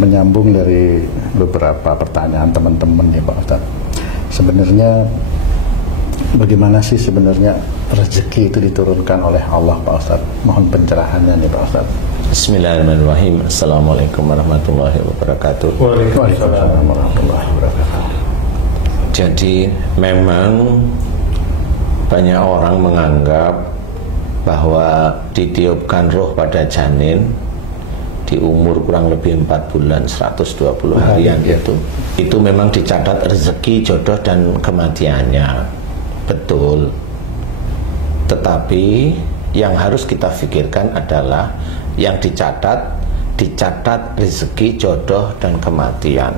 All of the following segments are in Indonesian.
menyambung dari beberapa pertanyaan teman-teman nih Pak Ustadz. Sebenarnya bagaimana sih sebenarnya rezeki itu diturunkan oleh Allah Pak Ustadz? Mohon pencerahannya nih Pak Ustadz. Bismillahirrahmanirrahim. Assalamualaikum warahmatullahi wabarakatuh. Waalaikumsalam warahmatullahi wabarakatuh. Jadi memang banyak orang menganggap bahwa ditiupkan roh pada janin di umur kurang lebih 4 bulan 120 harian itu memang dicatat rezeki, jodoh dan kematiannya. Betul. Tetapi yang harus kita pikirkan adalah yang dicatat rezeki, jodoh dan kematian.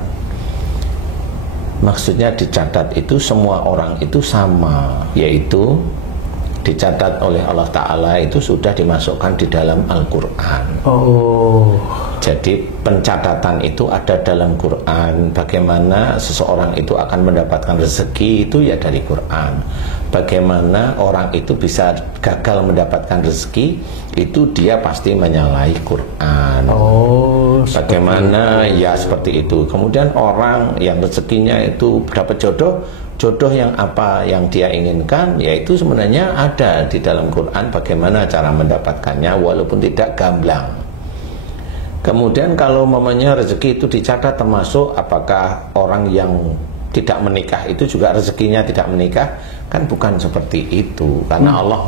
Maksudnya dicatat itu semua orang itu sama, yaitu dicatat oleh Allah Ta'ala itu sudah dimasukkan di dalam Al-Quran. Jadi pencatatan itu ada dalam Quran. Bagaimana seseorang itu akan mendapatkan rezeki itu ya dari Quran. Bagaimana orang itu bisa gagal mendapatkan rezeki itu dia pasti menyalahi Quran. Bagaimana ya seperti itu. Kemudian orang yang rezekinya itu dapat jodoh yang apa yang dia inginkan, yaitu sebenarnya ada di dalam Quran bagaimana cara mendapatkannya walaupun tidak gamblang. Kemudian kalau mamanya rezeki itu dicatat termasuk apakah orang yang tidak menikah itu juga rezekinya tidak menikah, kan bukan seperti itu. Karena Allah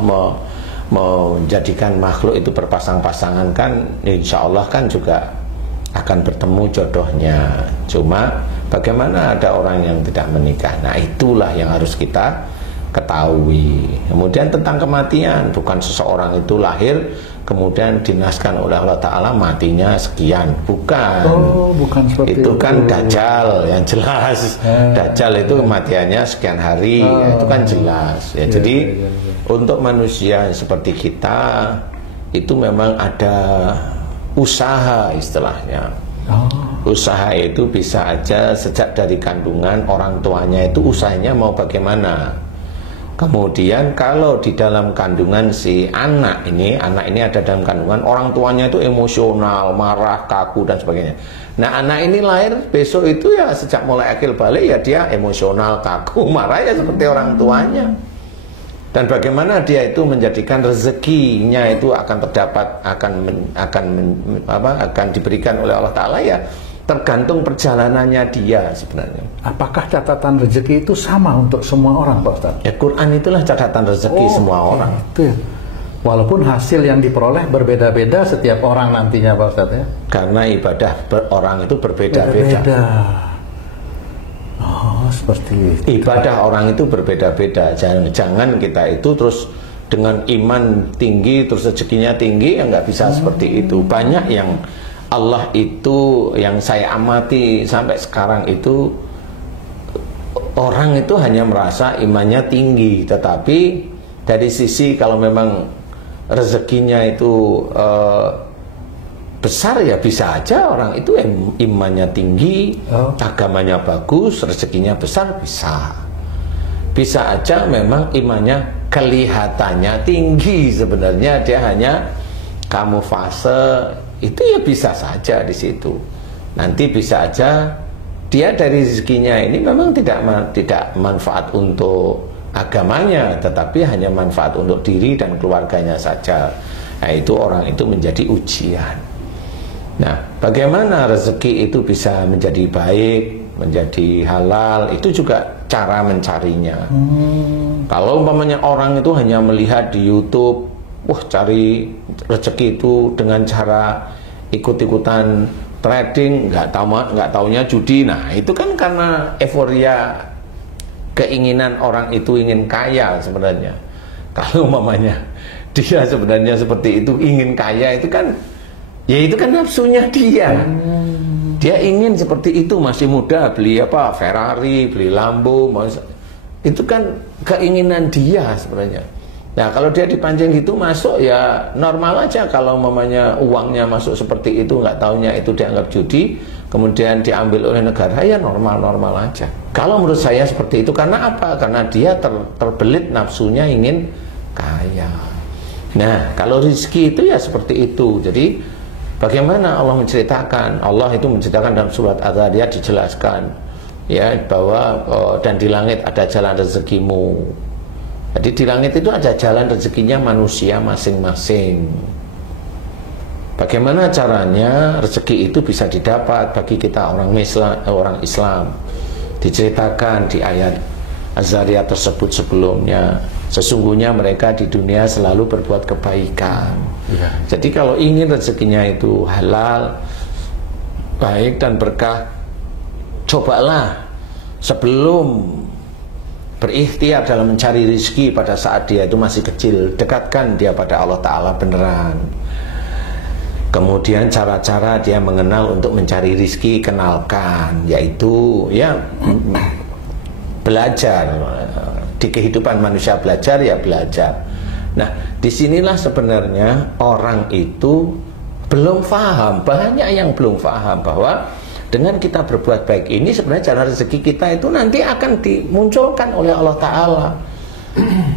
menjadikan makhluk itu berpasang-pasangan kan, insya Allah kan juga akan bertemu jodohnya. Cuma bagaimana ada orang yang tidak menikah? Nah itulah yang harus kita ketahui. Kemudian tentang kematian, bukan seseorang itu lahir kemudian dinaskan oleh Allah Ta'ala matinya sekian, bukan. Bukan seperti itu kan Dajjal yang jelas. Dajjal itu kematiannya sekian hari, itu kan jelas ya. Jadi untuk manusia seperti kita itu memang ada usaha istilahnya. Usaha itu bisa aja sejak dari kandungan orang tuanya itu usahanya mau bagaimana. Kemudian kalau di dalam kandungan si anak ini ada dalam kandungan, orang tuanya itu emosional, marah, kaku dan sebagainya. Nah anak ini lahir besok itu ya sejak mulai akil balik ya dia emosional, kaku, marah ya seperti orang tuanya. Dan bagaimana dia itu menjadikan rezekinya itu akan terdapat, akan diberikan oleh Allah Ta'ala ya tergantung perjalanannya dia sebenarnya. Apakah catatan rezeki itu sama untuk semua orang Pak Ustadz? Ya Quran itulah catatan rezeki semua orang. Itu ya. Walaupun hasil yang diperoleh berbeda-beda setiap orang nantinya Pak Ustadz ya. Karena ibadah orang itu berbeda-beda. Seperti itu. Ibadah orang itu berbeda-beda. Jangan kita itu terus dengan iman tinggi terus rezekinya tinggi, ya nggak bisa seperti itu. Banyak yang Allah itu yang saya amati sampai sekarang itu orang itu hanya merasa imannya tinggi, tetapi dari sisi kalau memang rezekinya itu besar ya bisa aja orang itu imannya tinggi, agamanya bagus, rezekinya besar, bisa aja memang imannya kelihatannya tinggi, sebenarnya dia hanya kamuflase. Itu ya bisa saja di situ. Nanti bisa aja dia dari rezekinya ini memang tidak manfaat untuk agamanya, tetapi hanya manfaat untuk diri dan keluarganya saja. Nah itu orang itu menjadi ujian. Nah bagaimana rezeki itu bisa menjadi baik, menjadi halal, itu juga cara mencarinya. Kalau umpamanya orang itu hanya melihat di YouTube, cari rezeki itu dengan cara ikut-ikutan trading, nggak taunya judi. Nah itu kan karena euforia keinginan orang itu ingin kaya sebenarnya. Kalau mamanya dia sebenarnya seperti itu ingin kaya, itu kan ya itu kan nafsunya dia. Dia ingin seperti itu, masih muda beli apa Ferrari, beli Lambo, itu kan keinginan dia sebenarnya. Nah kalau dia dipancing gitu masuk ya normal aja. Kalau mamanya uangnya masuk seperti itu, nggak taunya itu dianggap judi, kemudian diambil oleh negara, ya normal-normal aja. Kalau menurut saya seperti itu, karena apa? Karena dia terbelit nafsunya ingin kaya. Nah kalau rezeki itu ya seperti itu. Jadi Bagaimana Allah menceritakan? Allah itu menceritakan dalam surat Adz-Dzariyat dijelaskan ya bahwa dan di langit ada jalan rezekimu. Jadi di langit itu ada jalan rezekinya manusia masing-masing. Bagaimana caranya rezeki itu bisa didapat bagi kita orang Islam? Diceritakan di ayat Az-Zariyat tersebut sebelumnya. Sesungguhnya mereka di dunia selalu berbuat kebaikan. Ya. Jadi kalau ingin rezekinya itu halal, baik dan berkah, cobalah sebelum berikhtiar dalam mencari rezeki pada saat dia itu masih kecil, dekatkan dia pada Allah Ta'ala beneran. Kemudian cara-cara dia mengenal untuk mencari rezeki kenalkan, yaitu ya belajar. Di kehidupan manusia belajar ya belajar. Nah, disinilah sebenarnya orang itu belum paham, banyak yang belum paham bahwa dengan kita berbuat baik ini sebenarnya jalan rezeki kita itu nanti akan dimunculkan oleh Allah Ta'ala.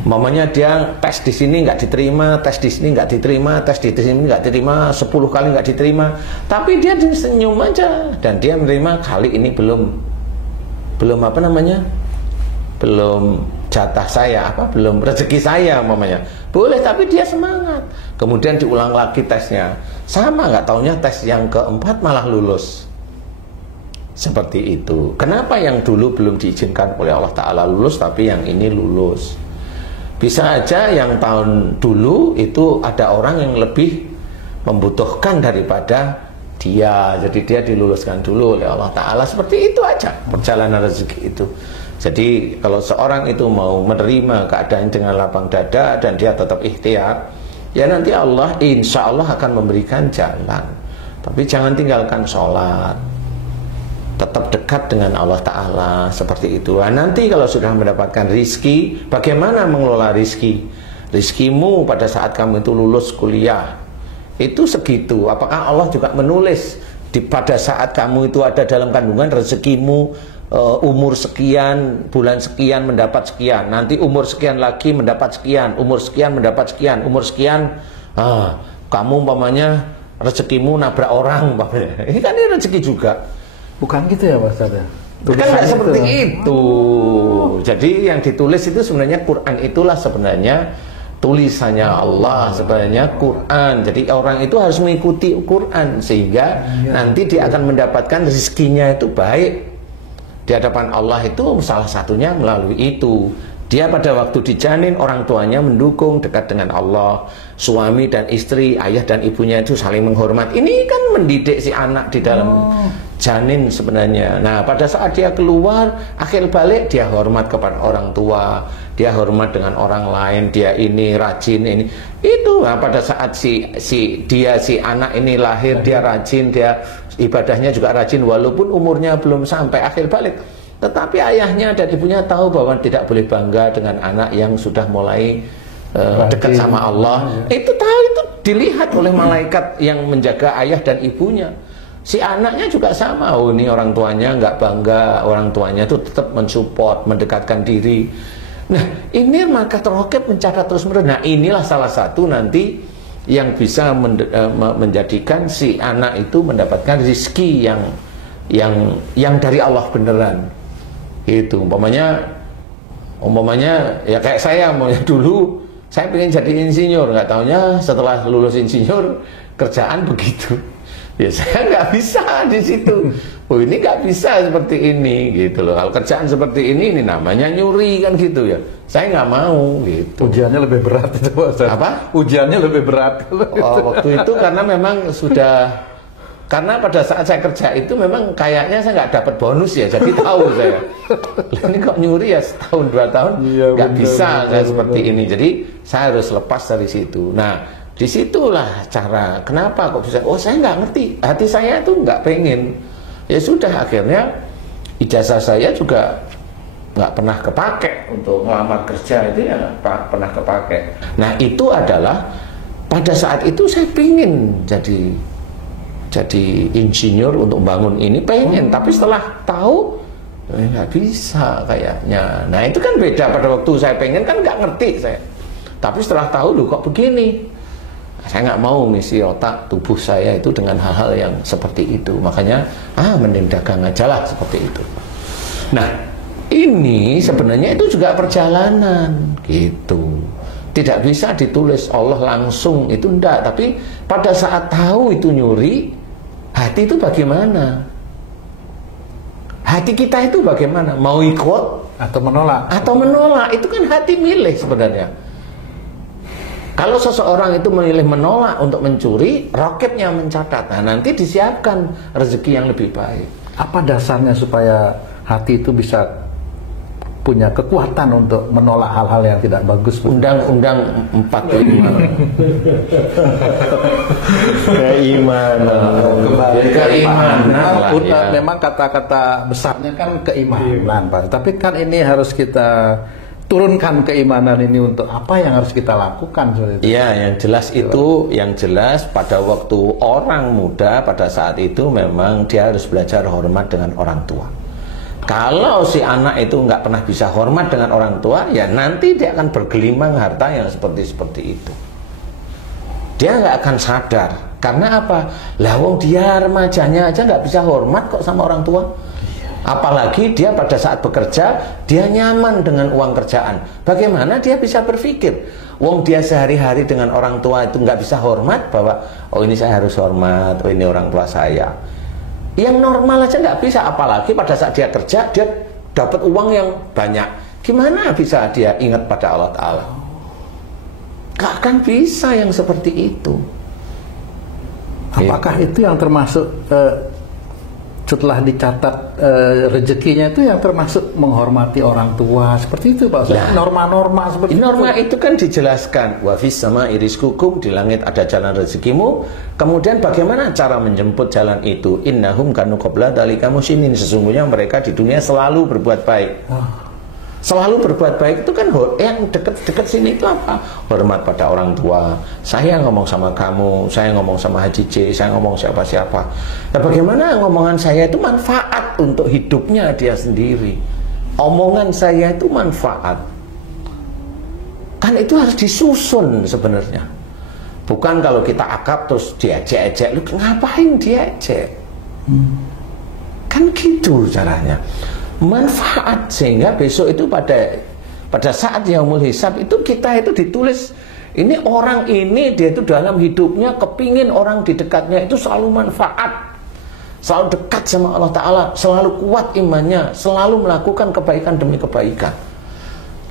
Mamanya dia tes di sini nggak diterima, tes di sini nggak diterima, tes di sini nggak diterima, 10 kali nggak diterima, tapi dia senyum aja dan dia menerima kali ini belum apa namanya, belum jatah saya, belum rezeki saya mamanya. Boleh, tapi dia semangat. Kemudian diulang lagi tesnya, sama nggak taunya tes yang keempat malah lulus. Seperti itu. Kenapa yang dulu belum diizinkan oleh Allah Ta'ala lulus, tapi yang ini lulus? Bisa aja yang tahun dulu itu ada orang yang lebih membutuhkan daripada dia, jadi dia diluluskan dulu oleh Allah Ta'ala. Seperti itu aja perjalanan rezeki itu. Jadi kalau seorang itu mau menerima keadaan dengan lapang dada dan dia tetap ikhtiar, ya nanti Allah insya Allah akan memberikan jalan. Tapi jangan tinggalkan sholat, tetap dekat dengan Allah Ta'ala, seperti itu. Nah, nanti kalau sudah mendapatkan rizki, bagaimana mengelola rizki? Rizkimu pada saat kamu itu lulus kuliah itu segitu. Apakah Allah juga menulis pada saat kamu itu ada dalam kandungan rezekimu, umur sekian, bulan sekian mendapat sekian, nanti umur sekian lagi mendapat sekian, umur sekian mendapat sekian, umur sekian kamu umpamanya rezekimu nabrak orang umpamanya. Ini kan rezeki juga. Bukan gitu ya Pak Ustaz ya? Kan nggak seperti itu. Jadi yang ditulis itu sebenarnya Quran, itulah sebenarnya tulisannya Allah, sebenarnya Quran. Jadi orang itu harus mengikuti Quran sehingga nanti dia akan mendapatkan rezekinya itu baik di hadapan Allah. Itu salah satunya melalui itu. Dia pada waktu dijanin orang tuanya mendukung, dekat dengan Allah. Suami dan istri, ayah dan ibunya itu saling menghormat. Ini kan mendidik si anak di dalam janin sebenarnya. Nah, pada saat dia keluar, akhir balik dia hormat kepada orang tua, dia hormat dengan orang lain, dia ini rajin ini. Itu pada saat si anak ini lahir, dia rajin, dia ibadahnya juga rajin walaupun umurnya belum sampai akhir balik. Tetapi ayahnya dan ibunya tahu bahwa tidak boleh bangga dengan anak yang sudah mulai dekat sama Allah. Itu tahu, itu dilihat oleh malaikat yang menjaga ayah dan ibunya. Si anaknya juga sama. Oh, ini orang tuanya nggak bangga, orang tuanya itu tetap mensupport, mendekatkan diri. Nah, ini maka terokep mencatat terus menerus. Nah, inilah salah satu nanti yang bisa menjadikan si anak itu mendapatkan rezeki yang dari Allah beneran. Itu umpamanya ya kayak saya dulu saya pengen jadi insinyur, nggak taunya setelah lulus insinyur kerjaan begitu. Ya saya nggak bisa di situ. Oh, ini nggak bisa seperti ini gitu loh. Kalau kerjaan seperti ini namanya nyuri kan gitu ya. Saya nggak mau gitu. Ujiannya lebih berat itu Pak Ustaz. Apa? Ujiannya lebih berat. Waktu itu karena memang karena pada saat saya kerja itu memang kayaknya saya nggak dapat bonus ya, jadi tahu saya. Ini kok nyuri ya setahun 2 tahun nggak bisa saya seperti ini. Jadi saya harus lepas dari situ. Nah, disitulah cara kenapa kok bisa. Oh, saya nggak ngerti. Hati saya itu nggak pengen. Ya sudah, akhirnya ijazah saya juga nggak pernah kepake untuk melamar kerja, itu ya nggak pernah kepake. Nah, itu adalah pada saat itu saya pengen jadi insinyur untuk bangun ini, pengen, tapi setelah tahu nggak bisa kayaknya. Nah, itu kan beda. Pada waktu saya pengen kan nggak ngerti saya, tapi setelah tahu loh kok begini. Saya nggak mau ngisi otak tubuh saya itu dengan hal-hal yang seperti itu. Makanya mending dagang aja lah seperti itu. Nah, ini sebenarnya itu juga perjalanan gitu. Tidak bisa ditulis Allah langsung, itu enggak. Tapi pada saat tahu itu nyuri, hati itu bagaimana? Hati kita itu bagaimana? Mau ikut atau menolak? Atau menolak, itu kan hati milih sebenarnya. Kalau seseorang itu memilih menolak untuk mencuri, roketnya mencatat. Nah, nanti disiapkan rezeki yang lebih baik. Apa dasarnya supaya hati itu bisa punya kekuatan untuk menolak hal-hal yang tidak bagus? Undang-undang 45. Keimanan. Memang kata-kata besarnya kan keimanan, Pak. Tapi kan ini harus kita turunkan keimanan ini untuk apa yang harus kita lakukan? Iya, yang jelas pada waktu orang muda pada saat itu memang dia harus belajar hormat dengan orang tua. Kalau si anak itu nggak pernah bisa hormat dengan orang tua, ya nanti dia akan bergelimang harta yang seperti itu. Dia nggak akan sadar. Karena apa? Lah wong dia remajanya aja nggak bisa hormat kok sama orang tua. Apalagi dia pada saat bekerja, dia nyaman dengan uang kerjaan. Bagaimana dia bisa berpikir? Wong dia sehari-hari dengan orang tua itu nggak bisa hormat, bahwa oh ini saya harus hormat, oh ini orang tua saya. Yang normal aja nggak bisa, apalagi pada saat dia kerja, dia dapat uang yang banyak. Gimana bisa dia ingat pada Allah Ta'ala? Gak akan bisa yang seperti itu. Apakah itu yang termasuk setelah dicatat rezekinya itu yang termasuk menghormati orang tua seperti itu, Pak? Nah, norma-norma seperti norma itu kan dijelaskan, wa fis sama'i rizqukum, di langit ada jalan rezekimu. Kemudian bagaimana cara menjemput jalan itu? Innahum kanu qabla dzalika muhsinin, sesungguhnya mereka di dunia selalu berbuat baik. Selalu berbuat baik itu kan yang dekat-dekat sini itu apa? Hormat pada orang tua. Saya ngomong sama kamu, saya ngomong sama Haji C, saya ngomong siapa-siapa. Nah, bagaimana ngomongan saya itu manfaat untuk hidupnya dia sendiri. Omongan saya itu manfaat. Kan itu harus disusun sebenarnya. Bukan kalau kita akad terus diejek-ejek, lu ngapain diejek? Kan gitu caranya. Manfaat, sehingga besok itu pada saat yaumul hisab itu kita itu ditulis, ini orang ini dia itu dalam hidupnya kepingin orang di dekatnya itu selalu manfaat, selalu dekat sama Allah Ta'ala, selalu kuat imannya, selalu melakukan kebaikan demi kebaikan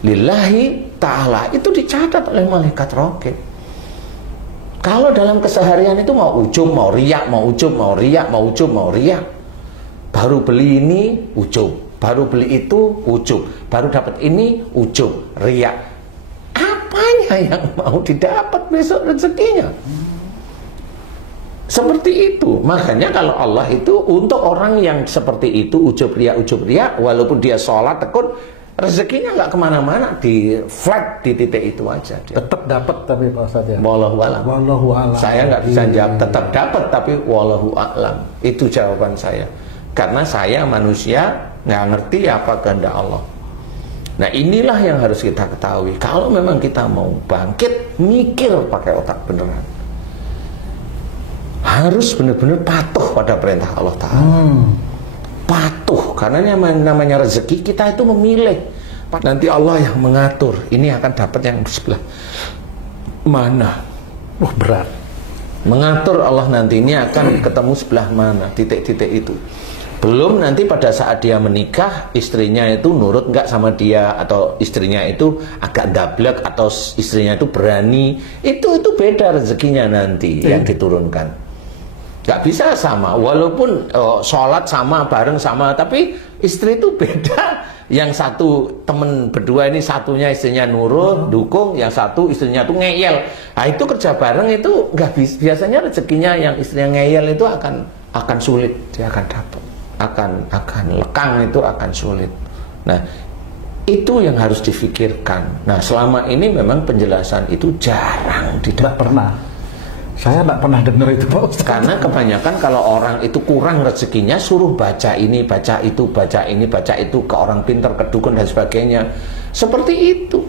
lillahi ta'ala. Itu dicatat oleh malaikat raqib. Kalau dalam keseharian itu mau ujub, mau riak, mau ujub, mau riak, mau ujub, mau riak, baru beli ini ujub, baru beli itu ujub, baru dapat ini ujub, riak. Apanya yang mau didapat besok rezekinya? Seperti itu. Makanya kalau Allah itu untuk orang yang seperti itu, ujub riak, walaupun dia sholat tekun, rezekinya nggak kemana-mana, di flat di titik itu aja. Tetap dapat tapi Pak Ustadz ya. Wallahu a'lam. Wallahu a'lam. Saya nggak bisa jawab tetap dapat, tapi wallahu a'lam. Itu jawaban saya. Karena saya manusia, nggak ngerti apa kehendak Allah. Nah, inilah yang harus kita ketahui. Kalau memang kita mau bangkit, mikir pakai otak beneran. Harus benar-benar patuh pada perintah Allah Ta'ala. Patuh, karena namanya rezeki kita itu memilih. Nanti Allah yang mengatur. Ini akan dapat yang sebelah mana. Wah, berat. Mengatur Allah nanti ini akan ketemu sebelah mana, titik-titik itu. Belum nanti pada saat dia menikah, istrinya itu nurut nggak sama dia, atau istrinya itu agak dablek, atau istrinya itu berani. Itu beda rezekinya nanti yang diturunkan. Nggak bisa sama, walaupun sholat sama, bareng sama, tapi istri itu beda. Yang satu temen berdua ini, satunya istrinya nurut, dukung, yang satu istrinya tuh ngeyel. Nah, itu kerja bareng itu nggak bisa. Biasanya rezekinya yang istrinya ngeyel itu akan sulit, dia akan dapat. akan lekang, itu akan sulit. Nah, itu yang harus difikirkan. Nah, selama ini memang penjelasan itu jarang tidak pernah. Saya tidak pernah dengar itu, Pak Ustaz. Karena kebanyakan kalau orang itu kurang rezekinya, suruh baca ini, baca itu, baca ini, baca itu, ke orang pintar, ke dukun dan sebagainya. Seperti itu.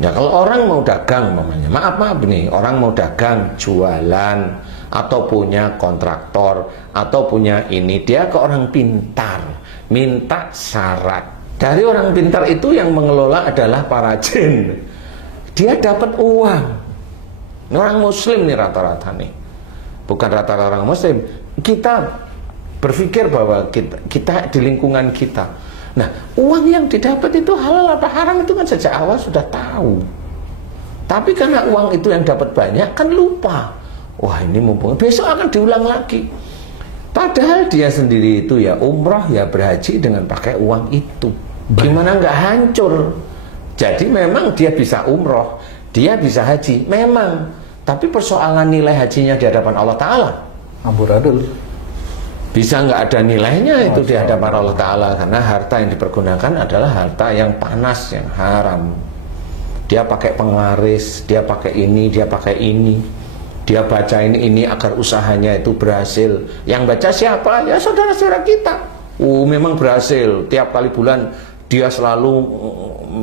Ya kalau orang mau dagang umpamanya, maaf nih, orang mau dagang, jualan, atau punya kontraktor, atau punya ini, dia ke orang pintar, minta syarat. Dari orang pintar itu yang mengelola adalah para jin. Dia dapat uang. Ini orang muslim nih rata-rata nih. Bukan rata-rata orang muslim. Kita berpikir bahwa kita di lingkungan kita. Nah, uang yang didapat itu halal apa haram itu kan sejak awal sudah tahu. Tapi karena uang itu yang dapat banyak kan lupa. Wah, ini mumpung besok akan diulang lagi. Padahal dia sendiri itu ya umroh ya berhaji dengan pakai uang itu. Gimana nggak hancur? Jadi memang dia bisa umroh, dia bisa haji, memang. Tapi persoalan nilai hajinya di hadapan Allah Ta'ala amburadul. Bisa nggak ada nilainya itu di hadapan Allah Ta'ala. Karena harta yang dipergunakan adalah harta yang panas, yang haram. Dia pakai pengaris, dia pakai ini, dia pakai ini. Dia baca ini agar usahanya itu berhasil. Yang baca siapa? Ya saudara-saudara kita. Memang berhasil. Tiap kali bulan dia selalu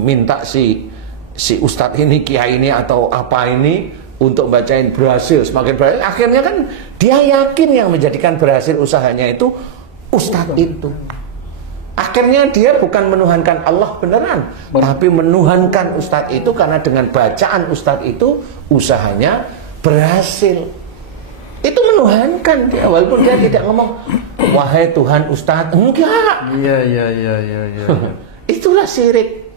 minta si ustadz ini, kiai ini atau apa ini untuk bacain berhasil. Semakin berhasil, akhirnya kan dia yakin yang menjadikan berhasil usahanya itu ustadz itu. Akhirnya dia bukan menuhankan Allah beneran, tapi menuhankan ustadz itu karena dengan bacaan ustadz itu usahanya berhasil. Itu menuhankan dia, walaupun dia tidak ngomong wahai Tuhan Ustadz, enggak. Iya. Itulah syirik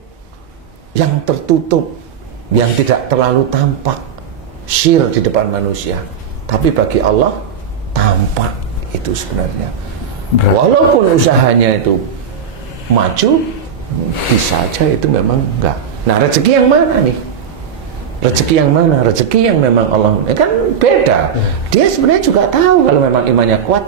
yang tertutup, yang tidak terlalu tampak, syir di depan manusia. Tapi bagi Allah tampak itu sebenarnya. Walaupun usahanya itu maju, bisa saja itu memang enggak. Nah, rezeki yang mana nih? Rezeki yang mana? Rezeki yang memang Allah kan beda. Dia sebenarnya juga tahu kalau memang imannya kuat.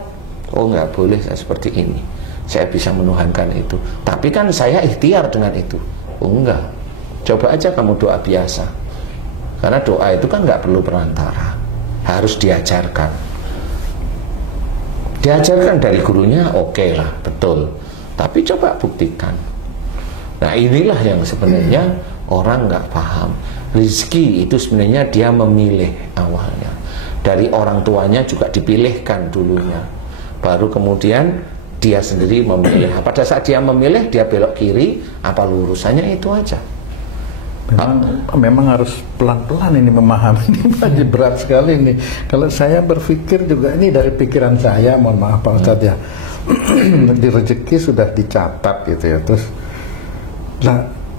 Oh, nggak boleh saya seperti ini. Saya bisa menuhankan itu. Tapi kan saya ikhtiar dengan itu. Oh, enggak. Coba aja kamu doa biasa. Karena doa itu kan nggak perlu perantara. Harus diajarkan. Diajarkan dari gurunya, oke lah, betul. Tapi coba buktikan. Nah, inilah yang sebenarnya orang nggak paham. Rizki itu sebenarnya dia memilih awalnya. Dari orang tuanya juga dipilihkan dulunya. Baru kemudian dia sendiri memilih. Pada saat dia memilih, dia belok kiri, apa lurusannya itu aja. Memang harus pelan-pelan ini memahami. Ini berat sekali ini. Kalau saya berpikir juga, ini dari pikiran saya, mohon maaf Pak Ustadz ya. Di rezeki sudah dicatat gitu ya. Terus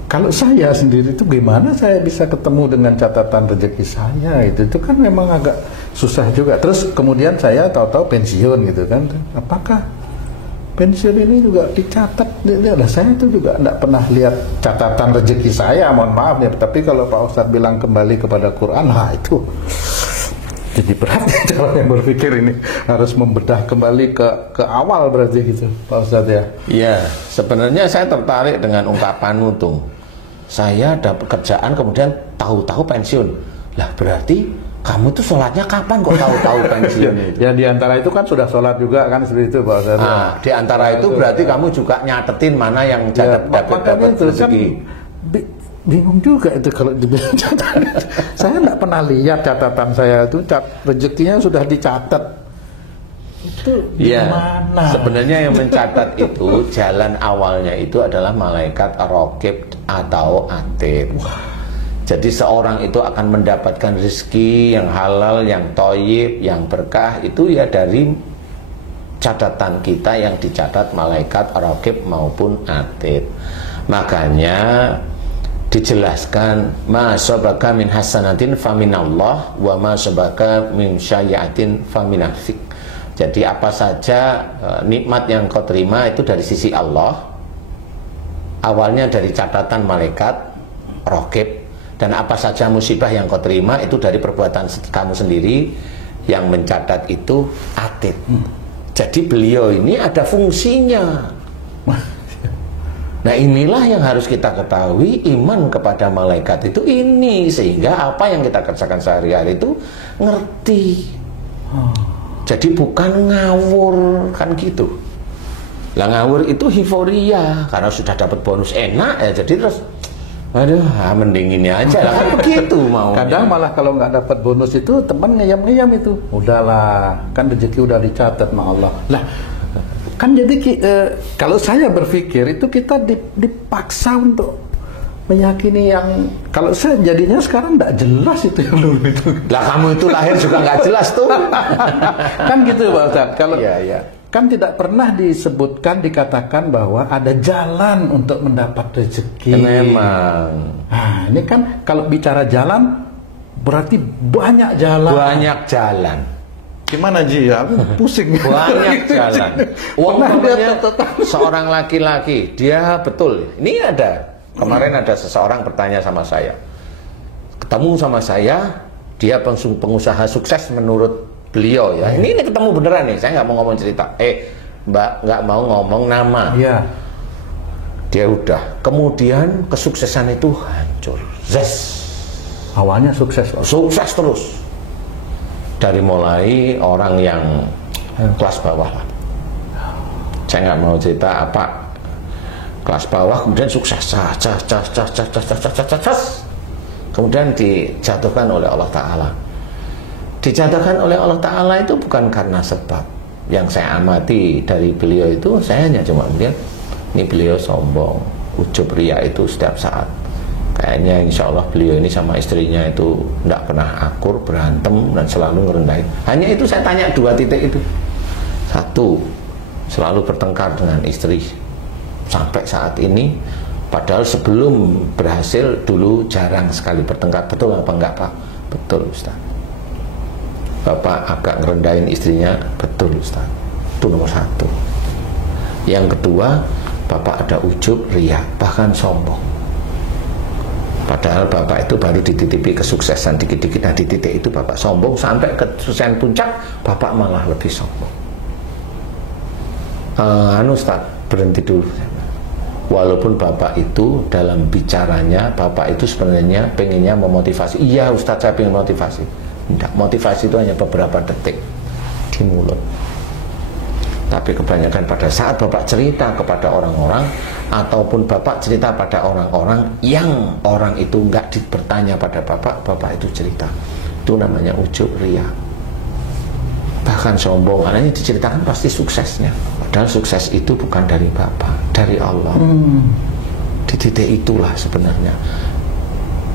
kalau saya sendiri itu gimana saya bisa ketemu dengan catatan rezeki saya itu kan memang agak susah juga. Terus kemudian saya tahu-tahu pensiun gitu kan. Apakah pensiun ini juga dicatat? Saya itu juga tidak pernah lihat catatan rezeki saya, mohon maaf ya. Tapi kalau Pak Ustadz bilang kembali kepada Quran, itu jadi berat kalau yang berpikir ini harus membedah kembali ke awal berarti gitu Pak Ustadz ya. Iya, sebenarnya saya tertarik dengan ungkapan Nutung. Saya dapat kerjaan kemudian tahu-tahu pensiun. Lah berarti kamu tuh sholatnya kapan kok tahu-tahu pensiun itu? Ya di antara itu kan sudah sholat juga kan seperti itu Pak Ustadz. Di antara itu berarti kamu juga nyatetin mana yang dapat rezeki. Bingung juga itu kalau dibilang catatan. Saya nggak pernah lihat catatan saya itu rezekinya sudah dicatat. Itu gimana? Sebenarnya yang mencatat itu jalan awalnya itu adalah malaikat Raqib atau Atid. Jadi seorang itu akan mendapatkan rezeki yang halal, yang thayyib, yang berkah itu ya dari catatan kita yang dicatat malaikat Raqib maupun Atid. Makanya dijelaskan ma sabaka min hasanatin faminallah wa ma sabaka min sayyi'atin faminafsik. Jadi apa saja nikmat yang kau terima itu dari sisi Allah, awalnya dari catatan malaikat Raqib, dan apa saja musibah yang kau terima itu dari perbuatan kamu sendiri yang mencatat itu Atid. Jadi beliau ini ada fungsinya. Nah inilah yang harus kita ketahui, iman kepada malaikat itu ini, sehingga apa yang kita kerjakan sehari-hari itu ngerti. Jadi bukan ngawur kan gitu. Lah ngawur itu euforia karena sudah dapat bonus enak ya, jadi terus Aduh, mending ini aja lah, kan begitu mau. Kadang malah kalau nggak dapat bonus itu teman ngeyam-ngeyam itu. Udahlah, kan rezeki udah dicatat sama Allah. Lah, kan jadi kalau saya berpikir itu kita dipaksa untuk meyakini yang, kalau saya jadinya sekarang nggak jelas itu yang dulu itu. Lah kamu itu lahir juga nggak jelas tuh. Kan gitu Pak Ustadz. Kalau Iya. kan tidak pernah disebutkan, dikatakan bahwa ada jalan untuk mendapat rezeki. Memang. Nah, ini kan kalau bicara jalan berarti banyak jalan. Banyak jalan. Gimana Ji? Aku pusing. Banyak jalan. Umpamanya seorang laki-laki, dia betul. Ini ada. Kemarin ada seseorang bertanya sama saya. Ketemu sama saya, dia pengusaha sukses menurut beliau ya. Ini ketemu beneran nih. Saya nggak mau ngomong cerita. Mbak nggak mau ngomong nama. Iya. Dia udah. Kemudian kesuksesan itu hancur. Zes. Awalnya sukses. Sukses terus. Dari mulai orang yang kelas bawah lah. Saya nggak mau cerita apa. Kelas bawah kemudian sukses. Kemudian dijatuhkan oleh Allah Ta'ala. Dijatuhkan oleh Allah Ta'ala itu bukan karena sebab. Yang saya amati dari beliau itu, saya hanya cuma melihat ini beliau sombong, ujub riya itu setiap saat. Kayaknya insya Allah beliau ini sama istrinya itu tidak pernah akur, berantem dan selalu ngerendahin. Hanya itu saya tanya 2 titik itu. 1, selalu bertengkar dengan istri sampai saat ini. Padahal sebelum berhasil dulu jarang sekali bertengkar. Betul apa enggak Pak? Betul Ustaz. Bapak agak ngerendahin istrinya, betul Ustaz. Itu nomor 1. Yang kedua, Bapak ada ujub, riya, bahkan sombong. Padahal Bapak itu baru dititipi kesuksesan dikit-dikit. Nah di titik itu Bapak sombong, sampai kesuksesan puncak Bapak malah lebih sombong. Ustaz, berhenti dulu. Walaupun Bapak itu dalam bicaranya, Bapak itu sebenarnya pengennya memotivasi. Iya Ustaz, saya pengen motivasi. Tidak, motivasi itu hanya beberapa detik di mulut. Tapi kebanyakan pada saat Bapak cerita kepada orang-orang, ataupun Bapak cerita pada orang-orang yang orang itu nggak bertanya pada Bapak, Bapak itu cerita. Itu namanya ujub riya. Bahkan sombong, karena ini diceritakan pasti suksesnya. Padahal sukses itu bukan dari Bapak, dari Allah. Di titik itulah sebenarnya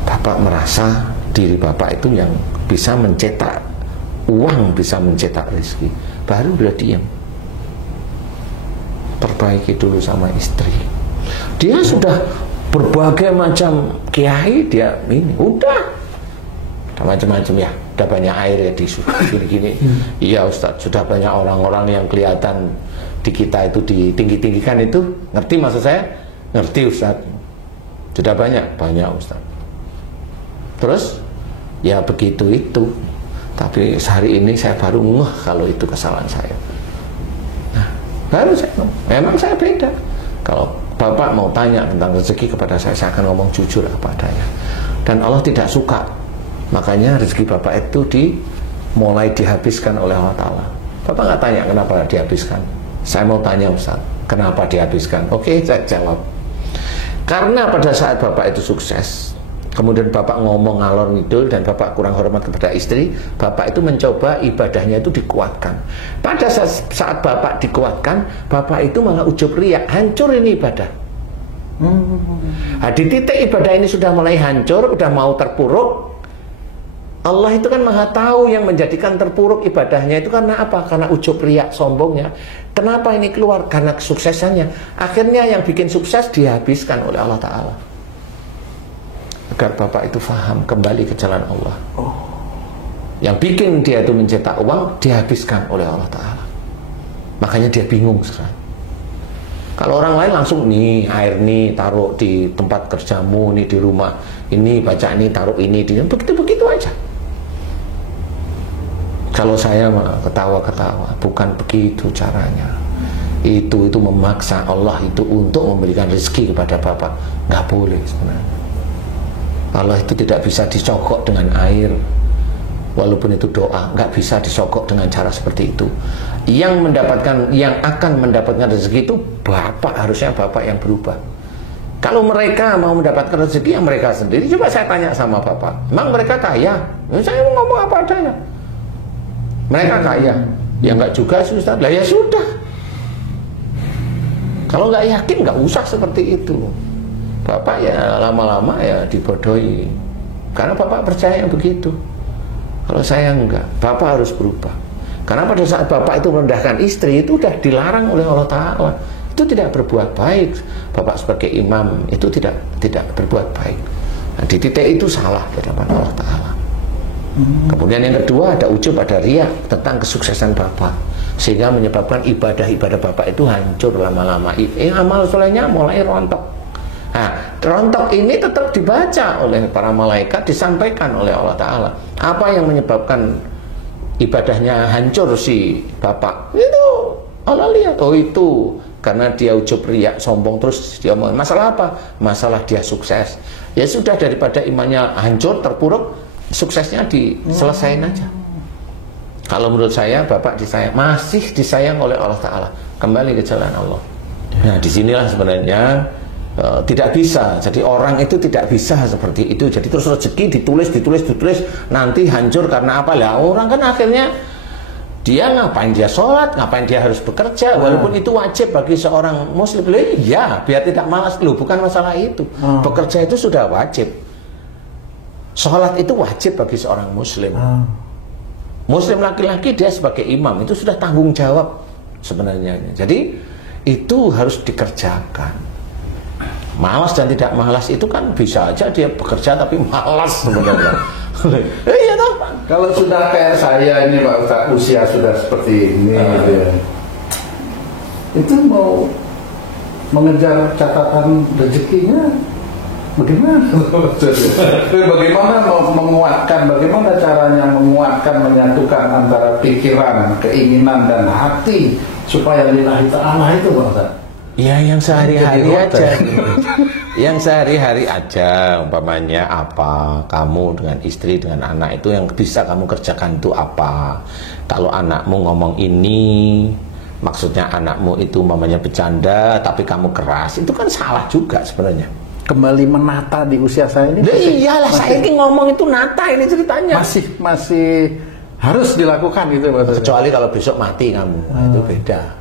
Bapak merasa diri Bapak itu yang bisa mencetak uang, bisa mencetak rezeki. Baru udah diam. Perbaiki dulu sama istri. Dia sudah berbagai macam kiai, dia ini udah macam-macam ya. Udah banyak air ya di gini-gini. Iya Ustaz, sudah banyak orang-orang yang kelihatan di kita itu ditinggi-tinggikan itu. Ngerti maksud saya? Ngerti Ustaz. Sudah banyak Ustaz. Terus ya begitu itu. Tapi hari ini saya baru ngeh kalau itu kesalahan saya. Nah, baru saya ngomong. Memang saya beda. Kalau Bapak mau tanya tentang rezeki kepada saya akan ngomong jujur apa adanya. Dan Allah tidak suka. Makanya rezeki Bapak itu mulai dihabiskan oleh Allah Ta'ala. Bapak nggak tanya kenapa dihabiskan. Saya mau tanya Ustaz, kenapa dihabiskan? Oke, saya jawab. Karena pada saat Bapak itu sukses, kemudian Bapak ngomong ngalor ngidul dan Bapak kurang hormat kepada istri, Bapak itu mencoba ibadahnya itu dikuatkan. Pada saat Bapak dikuatkan, Bapak itu malah ujub riya, hancur ini ibadah. Nah, di titik ibadah ini sudah mulai hancur, sudah mau terpuruk. Allah itu kan maha tahu yang menjadikan terpuruk ibadahnya itu karena apa? Karena ujub riya, sombongnya. Kenapa ini keluar? Karena kesuksesannya. Akhirnya yang bikin sukses dihabiskan oleh Allah Ta'ala. Agar Bapak itu faham kembali ke jalan Allah. Yang bikin dia itu mencetak uang dihabiskan oleh Allah Ta'ala. Makanya dia bingung sekarang. Kalau orang lain langsung nih air nih taruh di tempat kerjamu nih di rumah, ini baca ini taruh ini di begitu aja. Kalau saya ketawa-ketawa, bukan begitu caranya. Itu memaksa Allah itu untuk memberikan rezeki kepada Bapak. Nggak boleh sebenarnya. Allah itu tidak bisa disogok dengan air. Walaupun itu doa, nggak bisa disogok dengan cara seperti itu. Yang akan mendapatkan rezeki itu Bapak, harusnya Bapak yang berubah. Kalau mereka mau mendapatkan rezeki yang mereka sendiri, coba saya tanya sama Bapak, emang mereka kaya? Saya mau ngomong apa adanya. Mereka kaya? Ya enggak juga Ustaz. Lah ya sudah. Kalau nggak yakin nggak usah seperti itu. Bapak ya lama-lama ya dibodohi. Karena Bapak percaya begitu. Kalau saya enggak, Bapak harus berubah. Karena pada saat Bapak itu merendahkan istri, itu sudah dilarang oleh Allah Ta'ala. Itu tidak berbuat baik. Bapak sebagai imam itu tidak berbuat baik. Nah, di titik itu salah di hadapan Allah Ta'ala. Kemudian yang kedua ada ujub, ada riya tentang kesuksesan Bapak, sehingga menyebabkan ibadah-ibadah Bapak itu hancur lama-lama. Amal solehnya mulai rontok. Nah, rontok ini tetap dibaca oleh para malaikat, disampaikan oleh Allah Ta'ala. Apa yang menyebabkan ibadahnya hancur si Bapak? Itu Allah lihat, oh itu karena dia ujub, riya, sombong, terus dia mau masalah apa? Masalah dia sukses. Ya sudah, daripada imannya hancur, terpuruk, suksesnya diselesain aja. Kalau menurut saya Bapak masih disayang oleh Allah Ta'ala, kembali ke jalan Allah. Nah, disinilah sebenarnya tidak bisa. Jadi orang itu tidak bisa seperti itu. Jadi terus rezeki ditulis, nanti hancur karena apa? Lah orang kan akhirnya dia ngapain dia sholat, ngapain dia harus bekerja, walaupun itu wajib bagi seorang muslim. Iya, biar tidak malas dulu, bukan masalah itu. Bekerja itu sudah wajib. Sholat itu wajib bagi seorang muslim. Muslim laki-laki dia sebagai imam itu sudah tanggung jawab sebenarnya. Jadi itu harus dikerjakan. Malas dan tidak malas itu kan bisa aja dia bekerja tapi malas sebenarnya. Iya toh. Kalau sudah kayak saya ini Pak Ustaz, usia sudah seperti ini gitu ya. Itu mau mengejar catatan rezekinya bagaimana? Bagaimana menguatkan, bagaimana caranya menguatkan, menyatukan antara pikiran, keinginan dan hati supaya lillahi ta'ala itu Pak Ustaz? Ya yang sehari-hari aja. Yang sehari-hari aja, umpamanya apa, kamu dengan istri, dengan anak itu yang bisa kamu kerjakan itu apa. Kalau anakmu ngomong ini, maksudnya anakmu itu umpamanya bercanda tapi kamu keras, itu kan salah juga sebenarnya. Kembali menata di usia saya ini. Iyalah, saya ini ngomong itu nata ini ceritanya. Masih harus dilakukan gitu Pak. Kecuali kalau besok mati kamu, itu beda.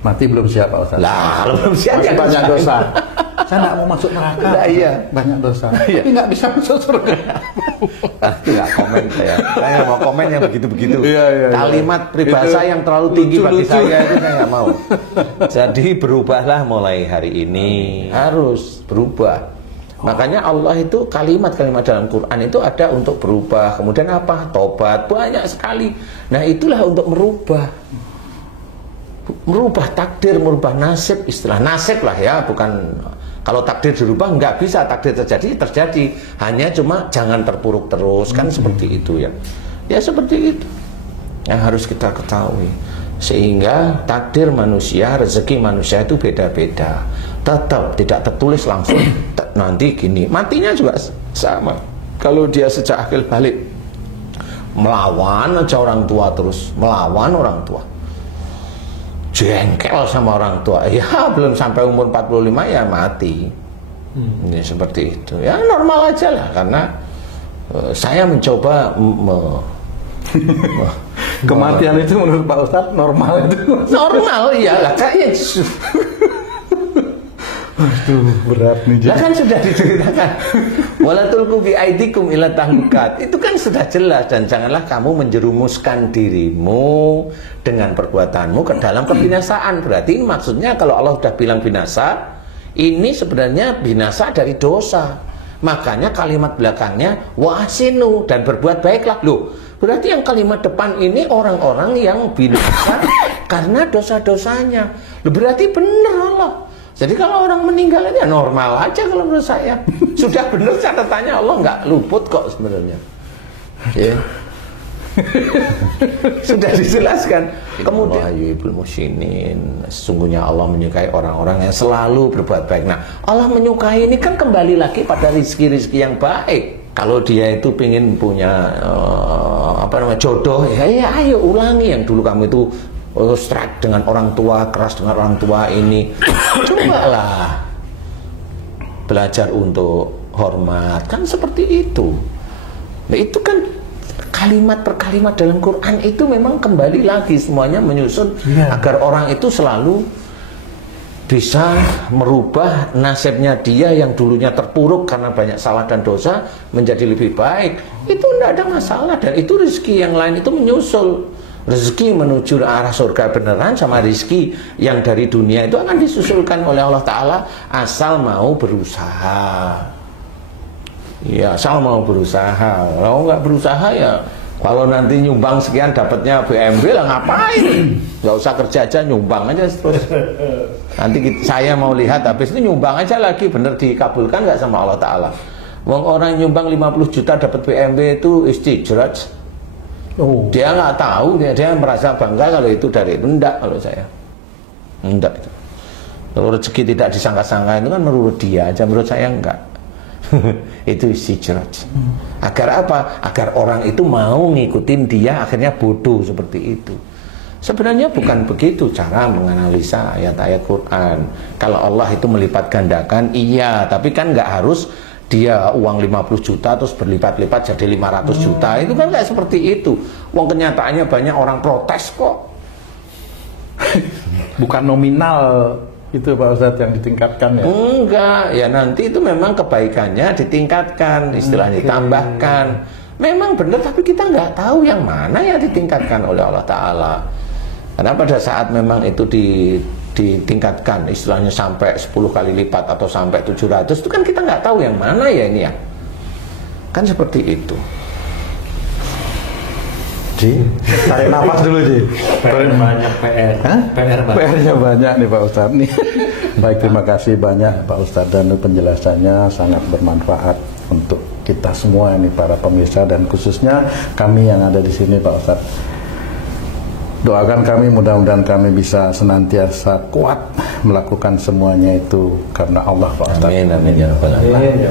Mati belum siap Pak Ustaz. Lah, kalau belum siap ya banyak dosa. Saya nggak mau masuk neraka. Nah, iya, banyak dosa. Tapi nggak bisa masuk surga. Itu nggak komen saya. Saya mau komen yang begitu-begitu. Iya. Kalimat peribahasa yang terlalu tinggi bagi saya itu saya nggak mau. Jadi berubahlah mulai hari ini. Harus berubah. Makanya Allah itu kalimat-kalimat dalam Quran itu ada untuk berubah. Kemudian apa? Tobat. Banyak sekali. Nah itulah untuk merubah takdir, merubah nasib, istilah nasib lah ya, bukan kalau takdir dirubah nggak bisa, takdir terjadi, hanya cuma jangan terpuruk terus, kan seperti itu ya. Ya seperti itu yang harus kita ketahui, sehingga takdir manusia, rezeki manusia itu beda-beda, tetap tidak tertulis langsung nanti gini, matinya juga sama. Kalau dia sejak akhir balik melawan aja orang tua, terus melawan orang tua, jengkel sama orang tua, ya belum sampai umur 45 ya mati. Ini seperti itu. Ya normal aja lah, karena saya mencoba kematian itu menurut Pak Ustadz normal itu. Normal iyalah kayaknya. Aduh, berat nih. Lah kan sudah diceritakan. Wala tulqu bi aidikum ila tahlukat. Itu kan sudah jelas, dan janganlah kamu menjerumuskan dirimu dengan perbuatanmu ke dalam kebinasaan. Berarti maksudnya kalau Allah sudah bilang binasa, ini sebenarnya binasa dari dosa. Makanya kalimat belakangnya wa ahsinu, dan berbuat baiklah. Loh, berarti yang kalimat depan ini orang-orang yang binasa karena dosa-dosanya. Loh, berarti benar Allah. Jadi kalau orang meninggal itu ya normal aja kalau menurut saya. Sudah benar catatannya, Allah nggak luput kok sebenarnya. Ya. Sudah dijelaskan. Kemudian yuhibbul muhsinin, sesungguhnya Allah menyukai orang-orang yang selalu berbuat baik. Nah, Allah menyukai ini kan kembali lagi pada rizki-rizki yang baik. Kalau dia itu pengen punya jodoh, ya ayo ulangi yang dulu kamu itu strike dengan orang tua, keras dengan orang tua ini. Cobalah belajar untuk hormat, kan seperti itu. Nah, itu kan kalimat per kalimat dalam Quran itu memang kembali lagi semuanya menyusun agar orang itu selalu bisa merubah nasibnya dia yang dulunya terpuruk karena banyak salah dan dosa menjadi lebih baik. Itu tidak ada masalah, dan itu rezeki yang lain itu menyusul. Rezeki menuju arah surga beneran sama rezeki yang dari dunia itu akan disusulkan oleh Allah Ta'ala asal mau berusaha. Ya, asal mau berusaha. Kalau nggak berusaha ya, kalau nanti nyumbang sekian dapatnya BMW lah ngapain? Nggak usah kerja aja, nyumbang aja terus. Nanti saya mau lihat habis itu nyumbang aja lagi, bener dikabulkan nggak sama Allah Ta'ala. Wong orang nyumbang 50 juta dapat BMW itu istijraj. Dia nggak tahu, dia merasa bangga kalau itu dari itu. Enggak, kalau saya enggak. Kalau rezeki tidak disangka-sangka itu kan menurut dia aja, menurut saya enggak. Itu istijraj. Agar apa? Agar orang itu mau ngikutin dia, akhirnya bodoh seperti itu. Sebenarnya bukan begitu cara menganalisa ayat-ayat Quran. Kalau Allah itu melipat gandakan, iya, tapi kan nggak harus dia uang 50 juta terus berlipat-lipat jadi 500 juta. Itu kan nggak seperti itu. Uang kenyataannya banyak orang protes kok. Bukan nominal itu Pak Ustadz yang ditingkatkan ya? Enggak, ya nanti itu memang kebaikannya ditingkatkan, istilahnya ditambahkan. Memang benar, tapi kita nggak tahu yang mana yang ditingkatkan oleh Allah Ta'ala. Karena pada saat memang itu ditingkatkan, istilahnya sampai 10 kali lipat atau sampai 700, itu kan kita nggak tahu yang mana ya ini ya. Kan seperti itu. Tarik nafas dulu Ji. Banyak PR. PR-nya banyak nih Pak Ustadz nih. Baik, terima kasih banyak Pak Ustadz, dan penjelasannya sangat bermanfaat untuk kita semua ini para pemirsa, dan khususnya kami yang ada di sini Pak Ustadz. Doakan kami, mudah-mudahan kami bisa senantiasa kuat melakukan semuanya itu karena Allah Pak Ustadz. Amin, amin ya rabbal alamin.